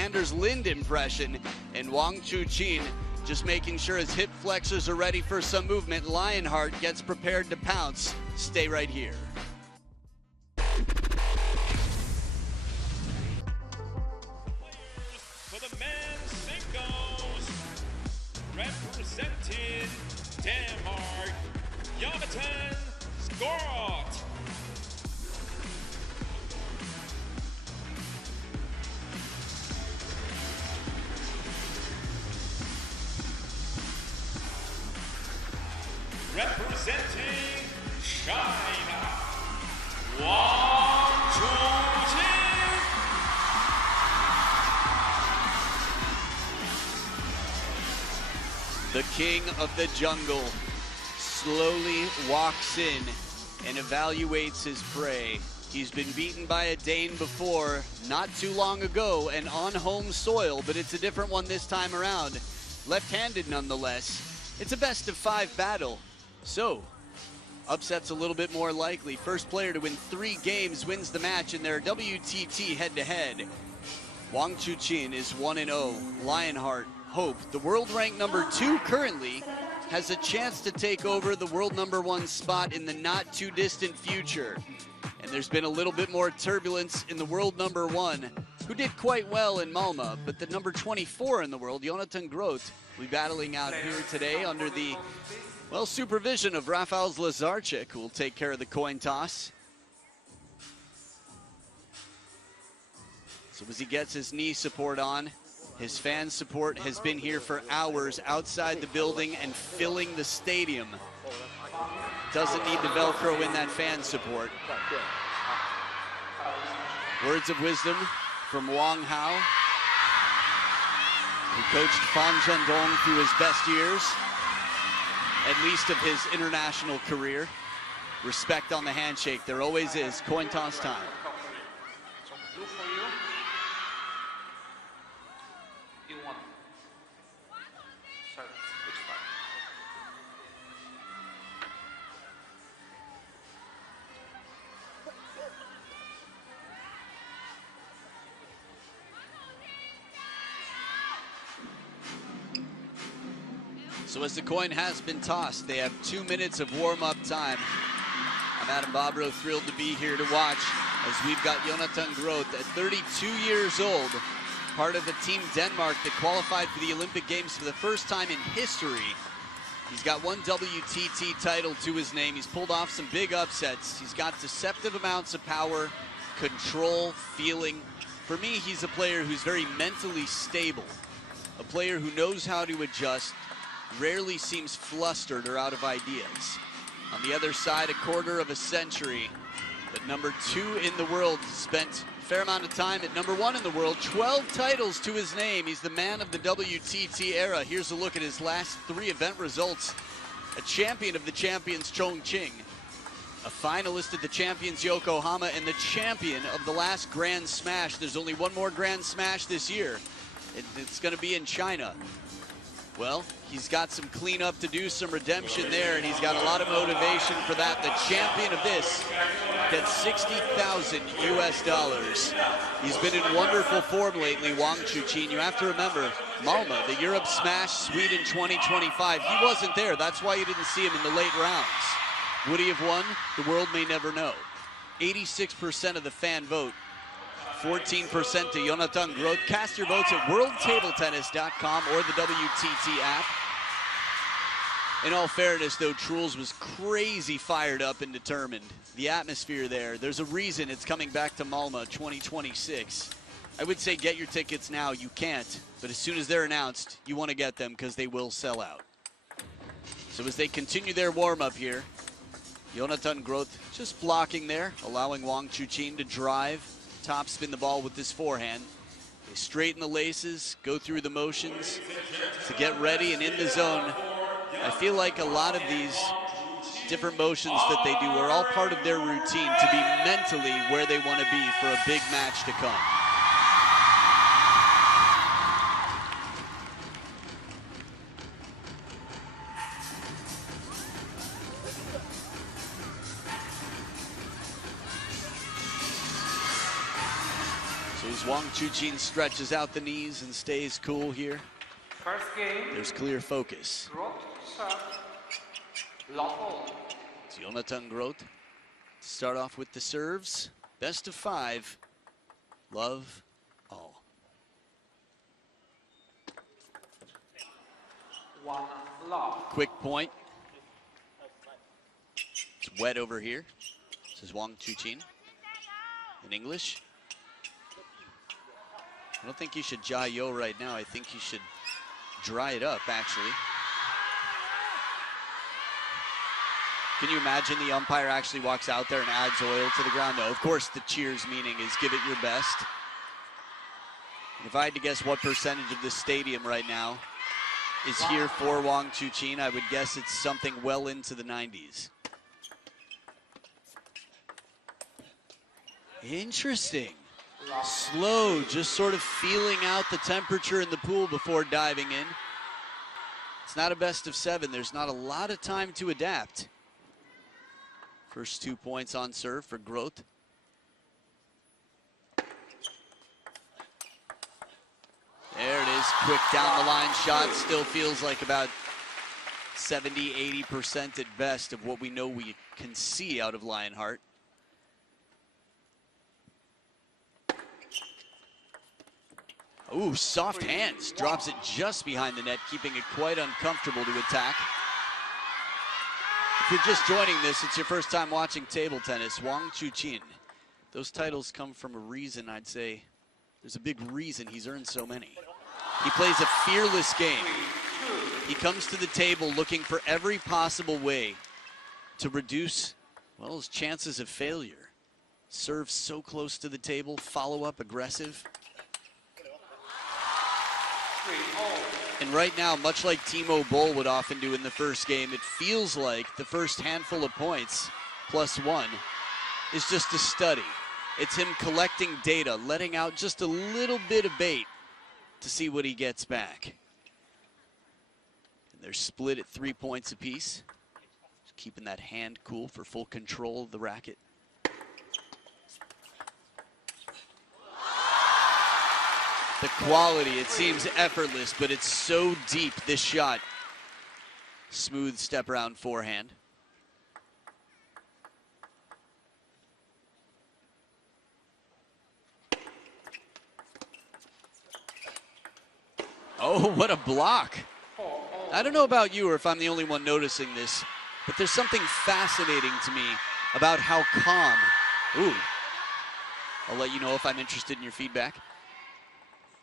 Anders Lind impression. And Wang Chuqin just making sure his hip flexors are ready for some movement. Lionheart gets prepared to pounce. Stay right here. For the men's singles, representing Denmark, Jonathan GROTH. Representing China, Wang Chuqin. The king of the jungle slowly walks in and evaluates his prey. He's been beaten by a Dane before, not too long ago, and on home soil, but it's a different one this time around. Left-handed nonetheless. It's a best-of-5 battle. So, upset's a little bit more likely. First player to win 3 games wins the match in their WTT head-to-head. Wang Chuqin is 1-0. Lionheart, Hope, the world rank number 2 currently, has a chance to take over the world number 1 spot in the not too distant future. And there's been a little bit more turbulence in the world number 1, who did quite well in Malmö, but the number 24 in the world, Jonathan GROTH, will be battling out here today under the supervision of Rafał Lazarczyk, who will take care of the coin toss. So as he gets his knee support on, his fan support has been here for hours outside the building and filling the stadium. Doesn't need the Velcro in that fan support. Words of wisdom from Wang Hao, who coached Fan Zhendong through his best years, at least of his international career. Respect on the handshake. There always is. Coin toss time. So as the coin has been tossed, they have 2 minutes of warm-up time. I'm Adam Bobrow, thrilled to be here to watch as we've got Jonathan GROTH at 32 years old, part of the Team Denmark that qualified for the Olympic Games for the first time in history. He's got 1 WTT title to his name. He's pulled off some big upsets. He's got deceptive amounts of power, control, feeling. For me, he's a player who's very mentally stable, a player who knows how to adjust, rarely seems flustered or out of ideas. On the other side, a quarter of a century, but number 2 in the world, spent a fair amount of time at number 1 in the world, 12 titles to his name. He's the man of the WTT era. Here's a look at his last 3 event results. A champion of the champions, Chuqin, a finalist at the champions, Yokohama, and the champion of the last Grand Smash. There's only 1 more Grand Smash this year. It's gonna be in China. Well, he's got some cleanup to do, some redemption there, and he's got a lot of motivation for that. The champion of this gets $60,000 US. He's been in wonderful form lately, Wang Chuqin. You have to remember, Malmö, the Europe Smash, Sweden 2025, he wasn't there. That's why you didn't see him in the late rounds. Would he have won? The world may never know. 86% of the fan vote. 14% to Jonathan GROTH. Cast your votes at worldtabletennis.com or the WTT app. In all fairness, though, Truls was crazy fired up and determined. The atmosphere there, there's a reason it's coming back to Malmö 2026. I would say get your tickets now. You can't, but as soon as they're announced, you want to get them because they will sell out. So as they continue their warm-up here, Jonathan GROTH just blocking there, allowing Wang Chuqin to drive, topspin the ball with his forehand. They straighten the laces, go through the motions to get ready and in the zone. I feel like a lot of these different motions that they do are all part of their routine to be mentally where they want to be for a big match to come. Wang Wang Chuqin stretches out the knees and stays cool here. First game. There's clear focus. GROTH serve. Love all. It's Jonathan GROTH. Start off with the serves. Best of 5. Love all. 1 love. Quick point. It's wet over here. This is Wang Chuqin in English. I don't think you should jia-yo right now. I think you should dry it up, actually. Can you imagine the umpire actually walks out there and adds oil to the ground? No, of course the cheers meaning is give it your best. And if I had to guess what percentage of this stadium right now is here for Wang Chuqin, I would guess it's something well into the 90s. Interesting. Slow, just sort of feeling out the temperature in the pool before diving in. It's not a best of 7. There's not a lot of time to adapt. First 2 points on serve for GROTH. There it is, quick down the line shot. Still feels like about 70, 80% at best of what we know we can see out of Lionheart. Ooh, soft hands, drops it just behind the net, keeping it quite uncomfortable to attack. If you're just joining this, it's your first time watching table tennis. Wang Chuqin. Those titles come from a reason, I'd say. There's a big reason he's earned so many. He plays a fearless game. He comes to the table looking for every possible way to reduce, well, his chances of failure. Serve so close to the table, follow up aggressive. And right now, much like Timo Boll would often do in the first game, it feels like the first handful of points, +1, is just a study. It's him collecting data, letting out just a little bit of bait to see what he gets back. And they're split at 3 points apiece. Just keeping that hand cool for full control of the racket. The quality, it seems effortless, but it's so deep, this shot. Smooth step around forehand. Oh, what a block. I don't know about you or if I'm the only one noticing this, but there's something fascinating to me about how calm. Ooh, I'll let you know if I'm interested in your feedback.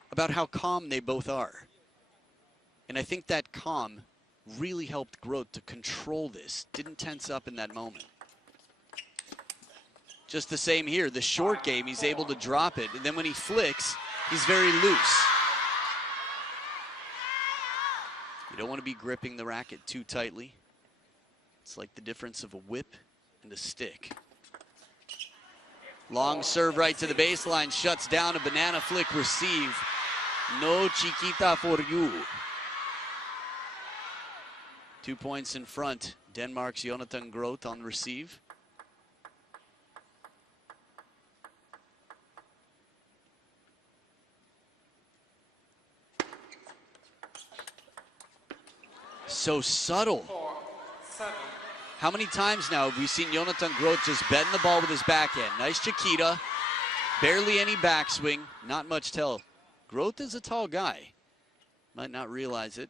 About how calm they both are. And I think that calm really helped GROTH to control this. Didn't tense up in that moment. Just the same here, the short game, he's able to drop it. And then when he flicks, he's very loose. You don't want to be gripping the racket too tightly. It's like the difference of a whip and a stick. Long serve right to the baseline, shuts down a banana flick receive. No chiquita for you. 2 points in front. Denmark's Jonathan GROTH on receive. So subtle. 4-7. How many times now have we seen Jonathan GROTH just bend the ball with his backhand? Nice chiquita. Barely any backswing. Not much tell. GROTH is a tall guy. Might not realize it.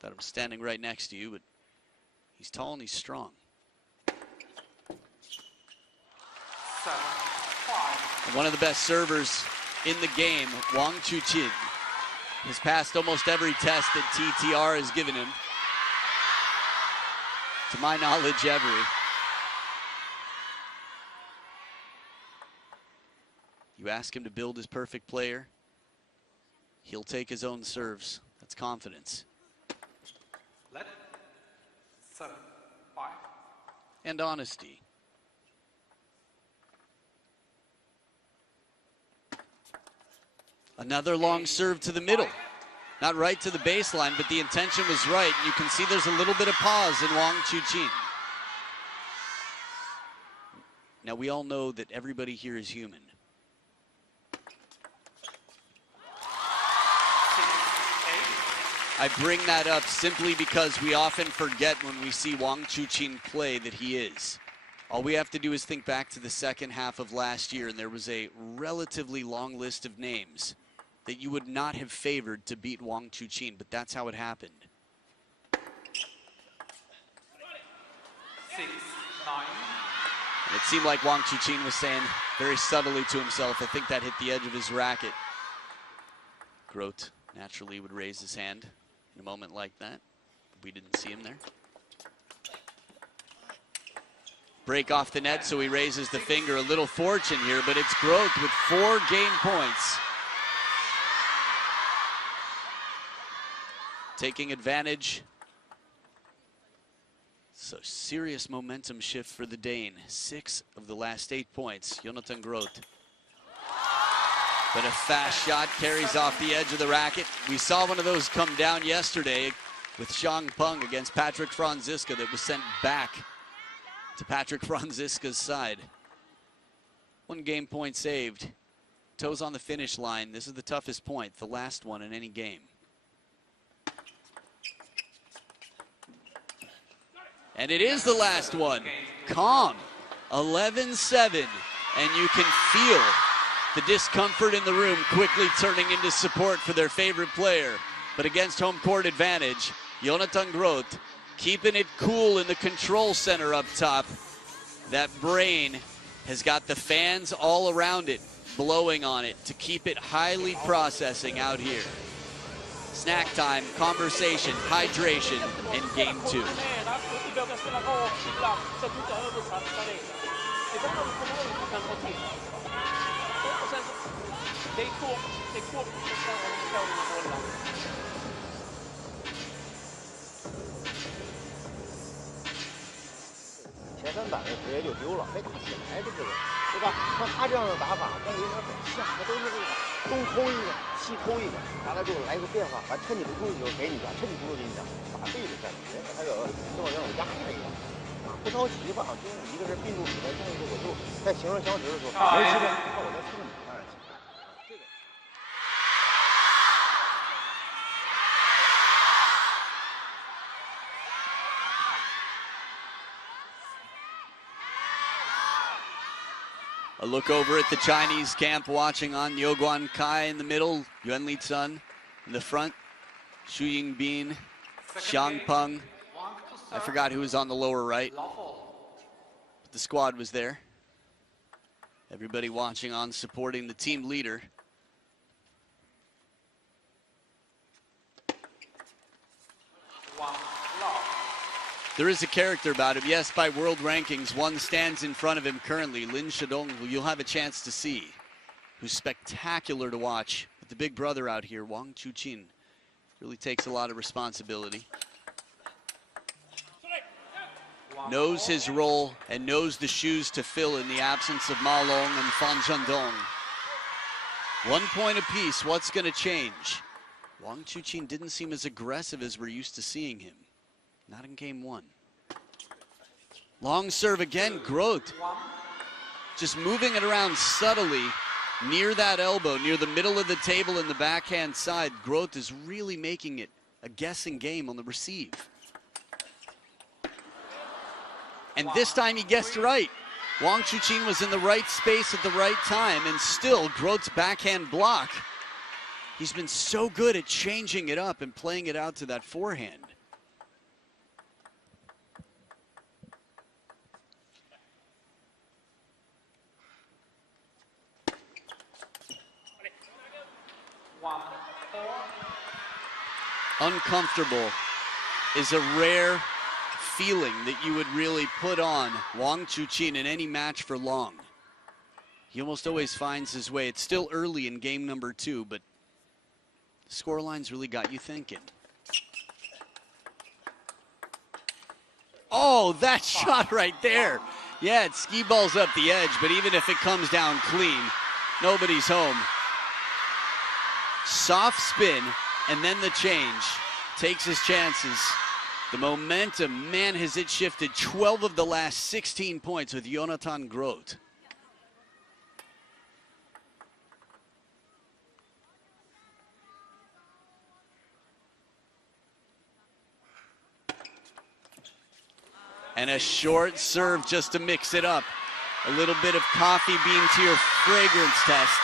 That I'm standing right next to you, but he's tall and he's strong. 7-5. And one of the best servers in the game, Wang Chuqin, has passed almost every test that TTR has given him. To my knowledge, every. You ask him to build his perfect player, he'll take his own serves. That's confidence. Let 7-5. And honesty. Another long serve to the middle. Not right to the baseline, but the intention was right. You can see there's a little bit of pause in Wang Chuqin. Now, we all know that everybody here is human. I bring that up simply because we often forget when we see Wang Chuqin play that he is. All we have to do is think back to the second half of last year, and there was a relatively long list of names that you would not have favored to beat Wang Chuqin, but that's how it happened. 6, 9. And it seemed like Wang Chuqin was saying very subtly to himself, I think that hit the edge of his racket. GROTH naturally would raise his hand in a moment like that. We didn't see him there. Break off the net, so he raises the finger. A little fortune here, but it's GROTH with 4 game points. Taking advantage. So serious momentum shift for the Dane. 6 of the last 8 points. Jonathan GROTH. But a fast shot carries off the edge of the racket. We saw one of those come down yesterday with Champoins against Patrick Franziska that was sent back to Patrick Franziska's side. 1 game point saved. Toes on the finish line. This is the toughest point, the last one in any game. And it is the last one. Calm. 11-7. And you can feel the discomfort in the room quickly turning into support for their favorite player. But against home court advantage, Jonathan GROTH keeping it cool in the control center up top. That brain has got the fans all around it, blowing on it to keep it highly processing out here. Snack time, conversation, hydration, and game 2.前3板直接就丢了，没打起来这个，对吧？像他这样的打法跟林德很像，他都是这个东抠一个，西抠一个，完了之后来一个变化，完趁你不注意就给你点，趁你不注意给你点，打对的战术，还有跟我有点压着一样，不着急吧？就是一个是并住比赛，再一个我就在形成相持的时候，没时间，看我在吃你当然行。这个。A look over at the Chinese camp watching on. Liu Guankai in the middle, Yuan Lichun in the front, Xu Yingbin, Xiang Peng. I forgot who was on the lower right. But the squad was there. Everybody watching on, supporting the team leader. There is a character about him. Yes, by world rankings, one stands in front of him currently, Lin Shidong, who you'll have a chance to see, who's spectacular to watch. But the big brother out here, Wang Chuqin, really takes a lot of responsibility. Knows his role and knows the shoes to fill in the absence of Ma Long and Fan Zhendong. 1 point apiece, what's going to change? Wang Chuqin didn't seem as aggressive as we're used to seeing him. Not in game 1. Long serve again, GROTH. Just moving it around subtly near that elbow, near the middle of the table in the backhand side. GROTH is really making it a guessing game on the receive. And this time he guessed right. Wang Chuqin was in the right space at the right time, and still GROTH's backhand block. He's been so good at changing it up and playing it out to that forehand. Uncomfortable is a rare feeling that you would really put on Wang Chuqin in any match for long. He almost always finds his way. It's still early in game number 2, but the scoreline's really got you thinking. Oh, that shot right there. Yeah, it ski balls up the edge, but even if it comes down clean, nobody's home. Soft spin, and then the change. Takes his chances. The momentum, man, has it shifted. 12 of the last 16 points with Jonathan GROTH. And a short serve just to mix it up. A little bit of coffee bean to your fragrance test.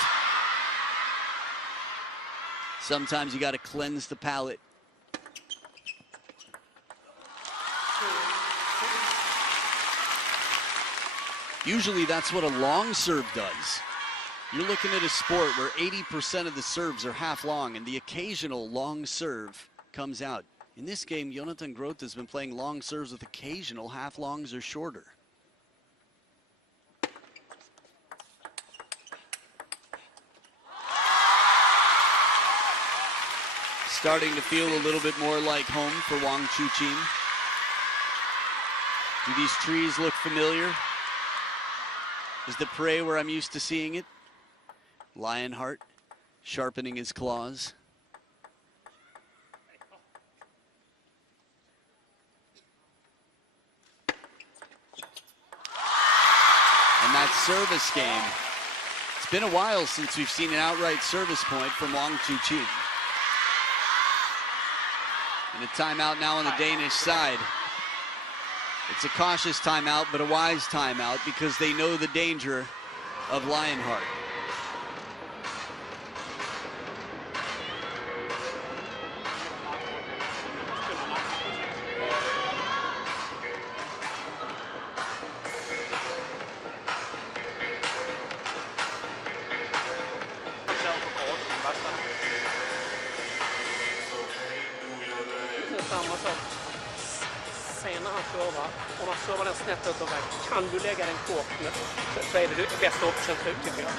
Sometimes you got to cleanse the palate. Usually that's what a long serve does. You're looking at a sport where 80% of the serves are half long and the occasional long serve comes out. In this game, Jonathan Groth has been playing long serves with occasional half longs or shorter. Starting to feel a little bit more like home for Wang Chuqin. Do these trees look familiar? Is the prey where I'm used to seeing it? Lionheart sharpening his claws. And that service game. It's been a while since we've seen an outright service point from Wang Chuqin. And a timeout now on the Danish side. It's a cautious timeout, but a wise timeout because they know the danger of Lionheart. Samma sak. Sen när han servar, om han servar den snett ut och väg, kan du lägga den kort så är det bästa option tycker jag.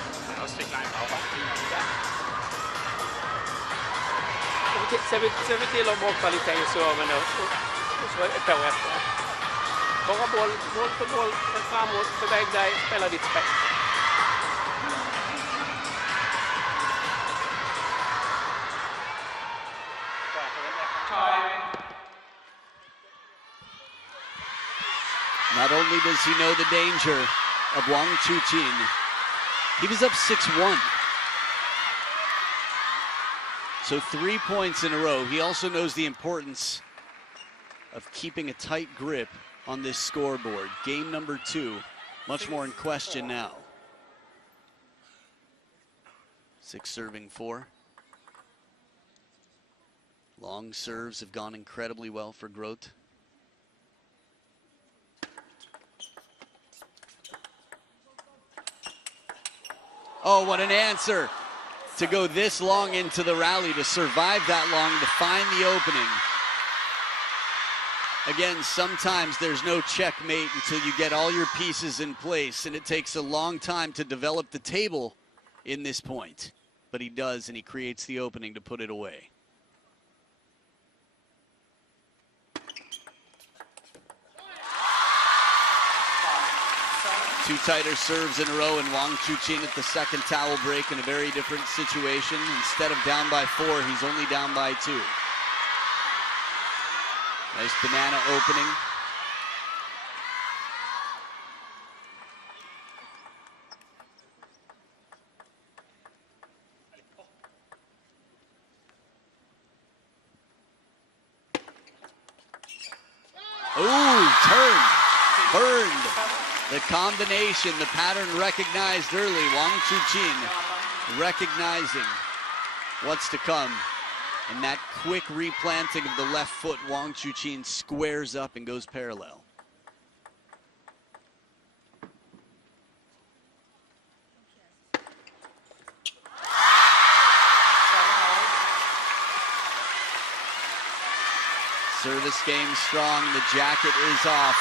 Ser vi till att ha bra kvalitet i serven då, och så är det på efter. Bara boll för boll, framåt, beväg dig, spela ditt spel. Not only does he know the danger of Wang Chuqin, he was up 6-1. So 3 points in a row. He also knows the importance of keeping a tight grip on this scoreboard. Game number 2, much more in question now. 6 serving 4. Long serves have gone incredibly well for Groth. Oh, what an answer to go this long into the rally, to survive that long, to find the opening. Again, sometimes there's no checkmate until you get all your pieces in place, and it takes a long time to develop the table in this point. But he does, and he creates the opening to put it away. Two tighter serves in a row, and Wang Chuqin at the second towel break in a very different situation. Instead of down by 4, he's only down by 2. Nice banana opening. Ooh, turned, burned. The combination, the pattern recognized early. Wang Chuqin recognizing what's to come. And that quick replanting of the left foot, Wang Chuqin squares up and goes parallel. Service game strong, the jacket is off.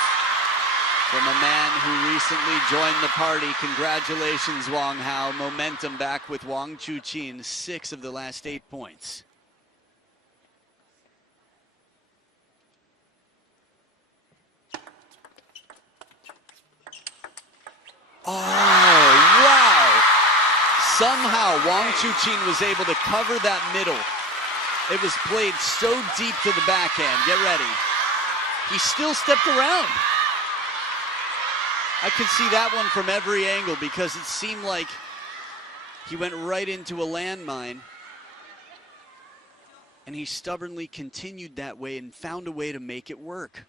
From a man who recently joined the party. Congratulations, Wang Hao. Momentum back with Wang Chuqin, 6 of the last 8 points. Oh, wow! Somehow Wang Chuqin was able to cover that middle. It was played so deep to the backhand. Get ready. He still stepped around. I could see that one from every angle because it seemed like he went right into a landmine. And he stubbornly continued that way and found a way to make it work.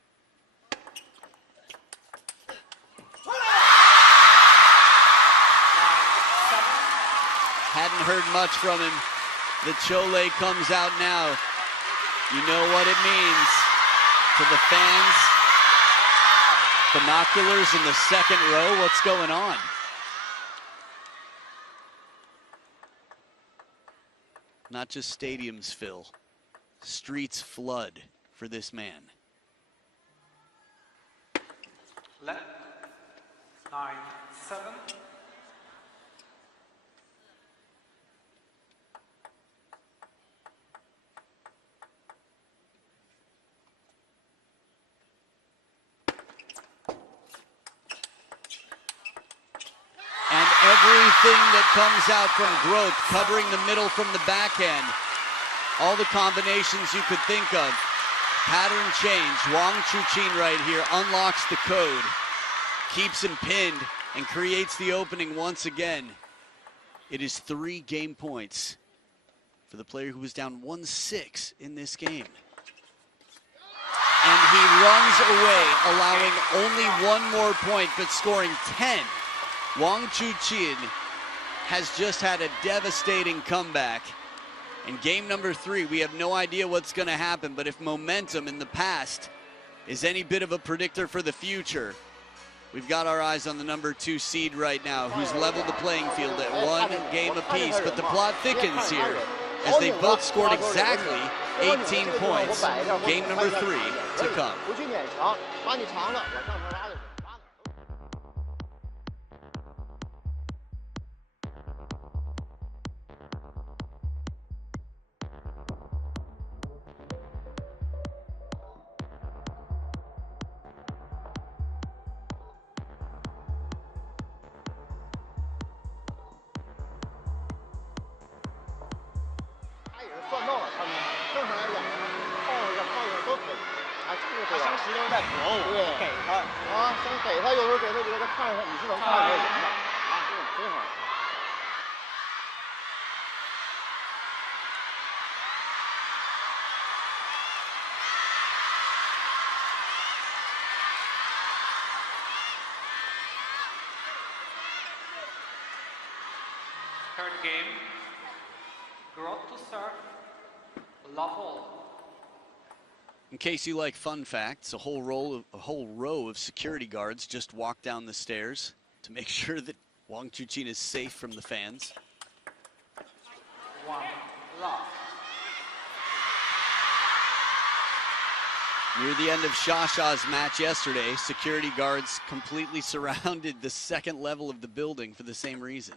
hadn't heard much from him. The Chole comes out now. You know what it means to the fans. Binoculars in the second row. What's going on? Not just stadiums fill. Streets flood for this man. Let 9-7. And everything that comes out from GROTH, covering the middle from the backhand. All the combinations you could think of. Pattern change. Wang Chuqin right here unlocks the code, keeps him pinned, and creates the opening once again. It is 3 game points for the player who was down 1-6 in this game. And he runs away, allowing only 1 more point, but scoring 10. Wang Chuqin has just had a devastating comeback. In game number 3, we have no idea what's going to happen, but if momentum in the past is any bit of a predictor for the future, we've got our eyes on the number 2 seed right now, who's leveled the playing field at 1 game apiece, but the plot thickens here as they both scored exactly 18 points. Game number 3 to come. Third game. GROTH to serve. Love all. In case you like fun facts, a whole row of security guards just walk down the stairs to make sure that Wang Chuqin is safe from the fans. 1 love. Near the end of Shasha's match yesterday, security guards completely surrounded the second level of the building for the same reason.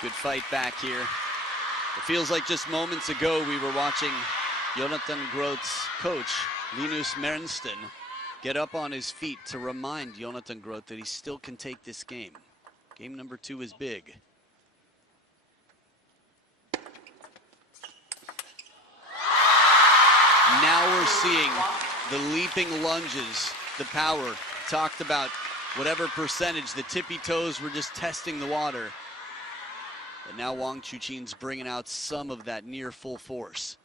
Good fight back here. It feels like just moments ago we were watching Jonathan GROTH's coach, Linus Mernsten, get up on his feet to remind Jonathan GROTH that he still can take this game. Game number 2 is big. Now we're seeing the leaping lunges, the power. Talked about whatever percentage, the tippy toes were just testing the water. But now Wang Chuqin's bringing out some of that near full force.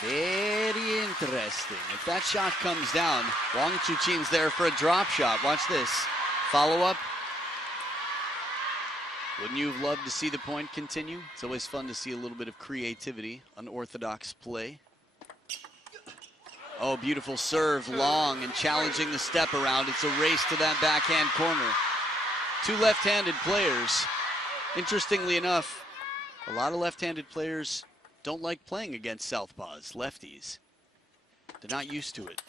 Very interesting. If that shot comes down, Wang Chuqin's there for a drop shot. Watch this. Follow up. Wouldn't you have loved to see the point continue? It's always fun to see a little bit of creativity, unorthodox play. Oh, beautiful serve, long and challenging the step around. It's a race to that backhand corner. 2 left-handed players. Interestingly enough, a lot of left-handed players don't like playing against southpaws, lefties. They're not used to it.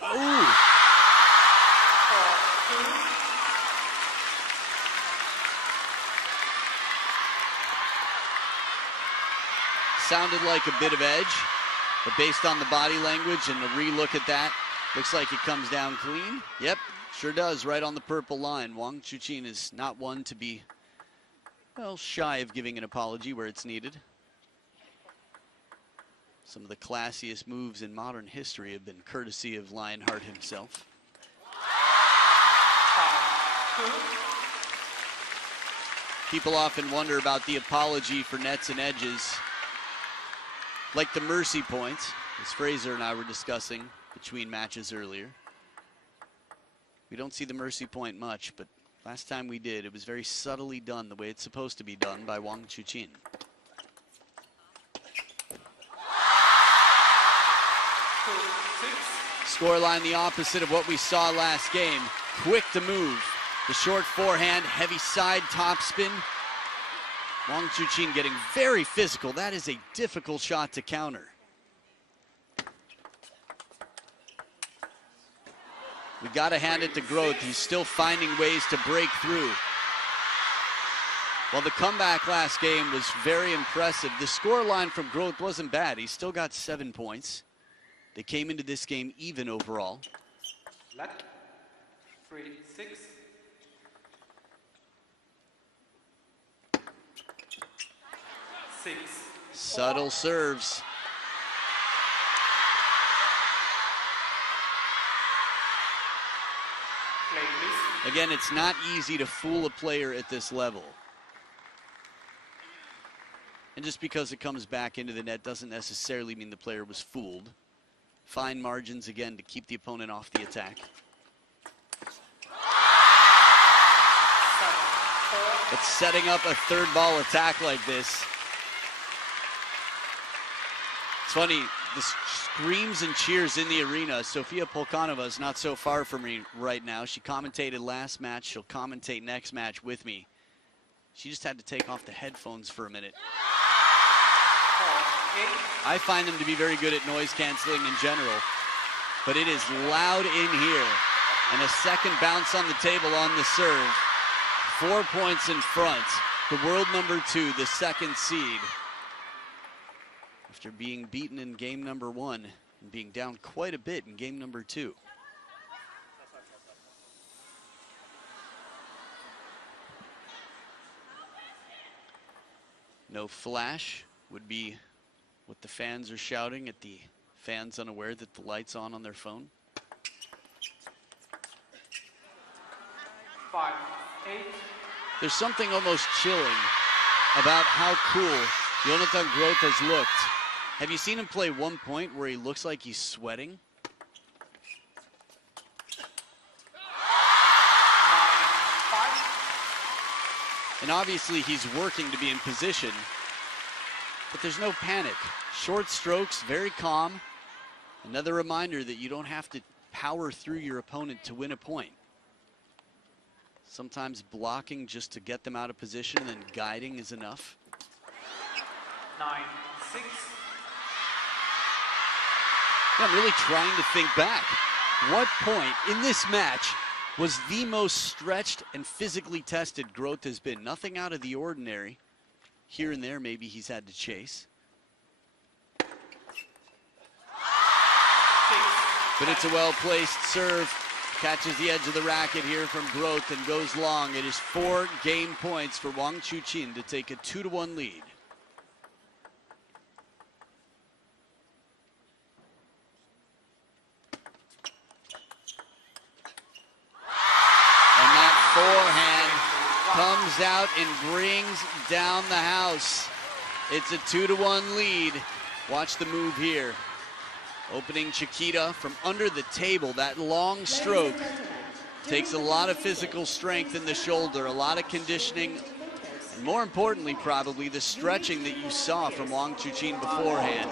Oh! Sounded like a bit of edge, but based on the body language and a relook at that, looks like it comes down clean. Yep, sure does, right on the purple line. Wang Chuqin is not one to be, well, shy of giving an apology where it's needed. Some of the classiest moves in modern history have been courtesy of Lionheart himself. People often wonder about the apology for nets and edges, like the mercy points, as Fraser and I were discussing between matches earlier. We don't see the mercy point much, but last time we did, it was very subtly done the way it's supposed to be done by Wang Chuqin. Scoreline the opposite of what we saw last game. Quick to move. The short forehand, heavy side topspin. Wang Chuqin getting very physical. That is a difficult shot to counter. We got to hand it to GROTH. He's still finding ways to break through. While the comeback last game was very impressive, the score line from GROTH wasn't bad. He still got 7 points. They came into this game even overall. Let 3-6. Subtle serves. Again, it's not easy to fool a player at this level. And just because it comes back into the net doesn't necessarily mean the player was fooled. Fine margins again to keep the opponent off the attack. But setting up a third ball attack like this. It's funny, the screams and cheers in the arena. Sofia Polkanova is not so far from me right now. She commentated last match. She'll commentate next match with me. She just had to take off the headphones for a minute. I find them to be very good at noise canceling in general, but it is loud in here. And a second bounce on the table on the serve. 4 points in front. The world number 2, the second seed. After being beaten in game number 1 and being down quite a bit in game number 2. No flash would be what the fans are shouting at the fans unaware that the light's on their phone. 5-8. There's something almost chilling about how cool Jonathan GROTH has looked. Have you seen him play one point where he looks like he's sweating? And obviously he's working to be in position, but there's no panic. Short strokes, very calm. Another reminder that you don't have to power through your opponent to win a point. Sometimes blocking just to get them out of position and then guiding is enough. 9-6. I'm really trying to think back. What point in this match was the most stretched and physically tested GROTH has been? Nothing out of the ordinary. Here and there, maybe he's had to chase. But it's a well-placed serve. Catches the edge of the racket here from GROTH and goes long. It is 4 game points for Wang Chuqin to take a 2-1 lead. Forehand comes out and brings down the house. It's a 2-1 lead. Watch the move here. Opening Chiquita from under the table. That long stroke takes a lot of physical strength in the shoulder, a lot of conditioning, and more importantly, probably the stretching that you saw from Wang Chuqin beforehand.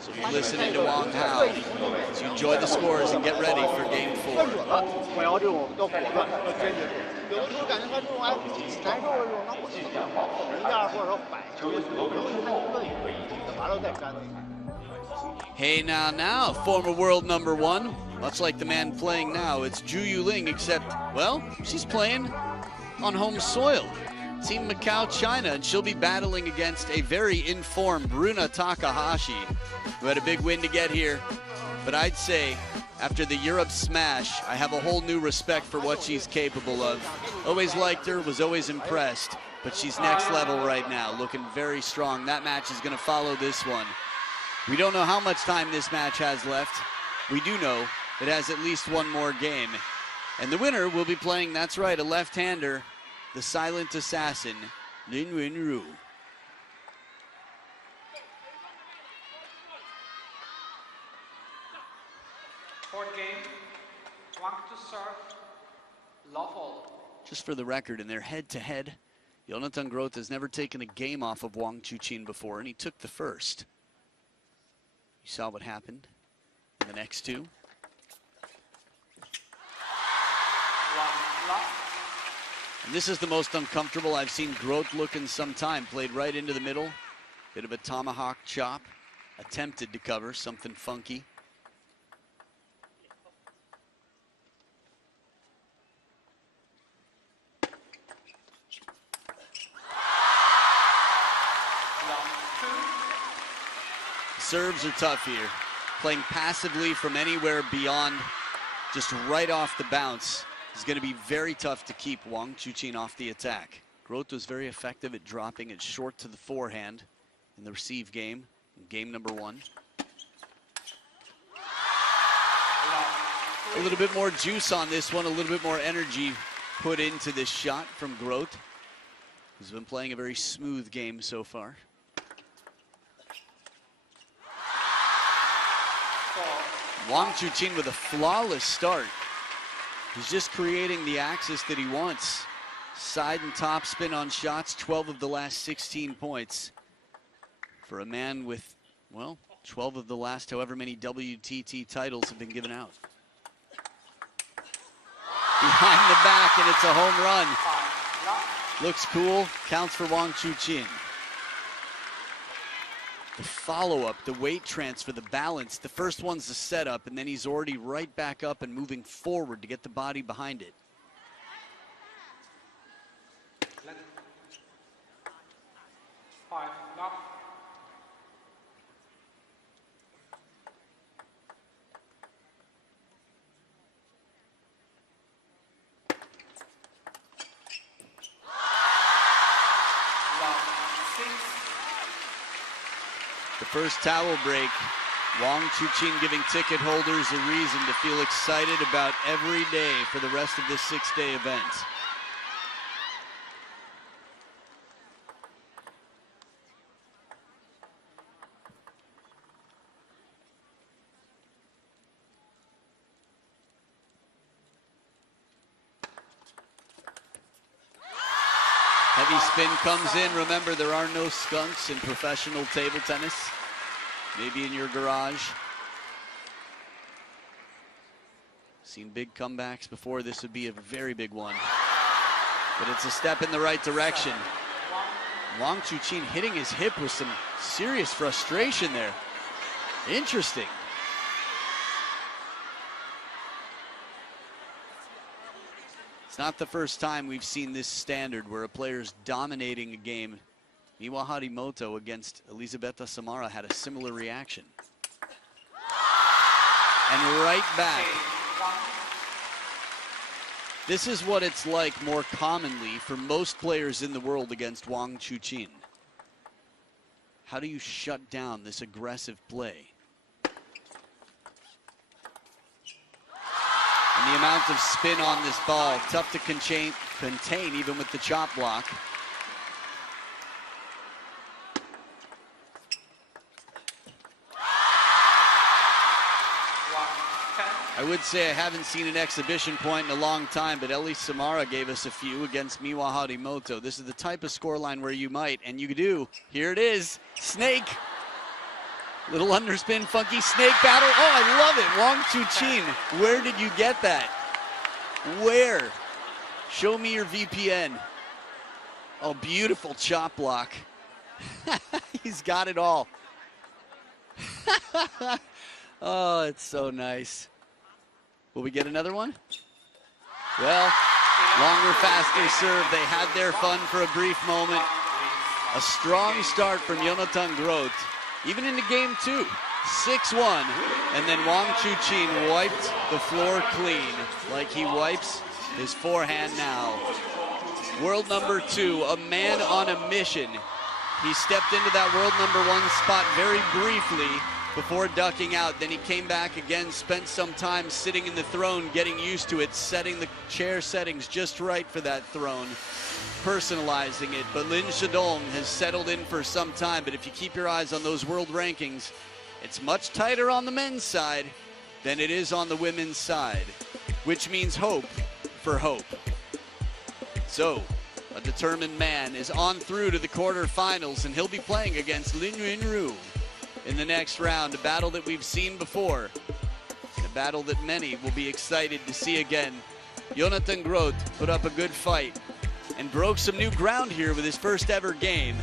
So you're listening to Wang Hao as you enjoy the scores and get ready for game 4. Hey now, former world number 1. Much like the man playing now, it's Zhu Yuling, except, well, she's playing on home soil. Team Macao, China, and she'll be battling against a very informed Bruna Takahashi, who had a big win to get here. But I'd say, after the Europe smash, I have a whole new respect for what she's capable of. Always liked her, was always impressed, but she's next level right now, looking very strong. That match is going to follow this one. We don't know how much time this match has left. We do know it has at least one more game. And the winner will be playing, that's right, a left-hander, the silent assassin, Lin Wenru. Fourth game, Wang to serve, love all. Just for the record, in their head-to-head, Jonathan Groth has never taken a game off of Wang Chuqin before, and he took the first. You saw what happened in the next two. And this is the most uncomfortable I've seen Groth look in some time. Played right into the middle, bit of a tomahawk chop, attempted to cover something funky. Serves are tough here. Playing passively from anywhere beyond, just right off the bounce, is going to be very tough to keep Wang Chuqin off the attack. Groth was very effective at dropping it short to the forehand in the receive game, game number one. A little bit more juice on this one, a little bit more energy put into this shot from Groth, who's been playing a very smooth game so far. Wang Chuqin with a flawless start. He's just creating the axis that he wants. Side and top spin on shots, 12 of the last 16 points. For a man with, well, 12 of the last however many WTT titles have been given out. Behind the back, and it's a home run. Looks cool, counts for Wang Chuqin. The follow-up, the weight transfer, the balance. The first one's the setup, and then he's already right back up and moving forward to get the body behind it. Five, love. The first towel break, Wang Chuqin giving ticket holders a reason to feel excited about every day for the rest of this six-day event. Heavy spin comes in. Remember, there are no skunks in professional table tennis. Maybe in your garage. Seen big comebacks before. This would be a very big one. But it's a step in the right direction. Wang Chuqin hitting his hip with some serious frustration there. Interesting. It's not the first time we've seen this standard where a player's dominating a game. Miwa Harimoto against Elisabetta Samara had a similar reaction. And right back. This is what it's like more commonly for most players in the world against Wang Chuqin. How do you shut down this aggressive play? And the amount of spin on this ball, tough to contain even with the chop block. I would say I haven't seen an exhibition point in a long time, but Elie Samara gave us a few against Miwa Harimoto. This is the type of scoreline where you might, and you do. Here it is, snake. Little underspin, funky snake battle. Oh, I love it. Wang Chuqin, where did you get that? Where? Show me your VPN. Oh, beautiful chop block. He's got it all. Oh, it's so nice. Will we get another one? Well, longer, faster serve. They had their fun for a brief moment. A strong start from Jonathan Groth. Even into game two, 6-1. And then Wang Chuqin wiped the floor clean like he wipes his forehand now. World number 2, a man on a mission. He stepped into that world number 1 spot very briefly before ducking out. Then he came back again, spent some time sitting in the throne, getting used to it, setting the chair settings just right for that throne, personalizing it. But Lin Zhedong has settled in for some time, but if you keep your eyes on those world rankings, it's much tighter on the men's side than it is on the women's side, which means hope for Hope. So, a determined man is on through to the quarterfinals, and he'll be playing against Lin Yunru in the next round, a battle that we've seen before, a battle that many will be excited to see again. Jonathan Groth put up a good fight and broke some new ground here with his first ever game.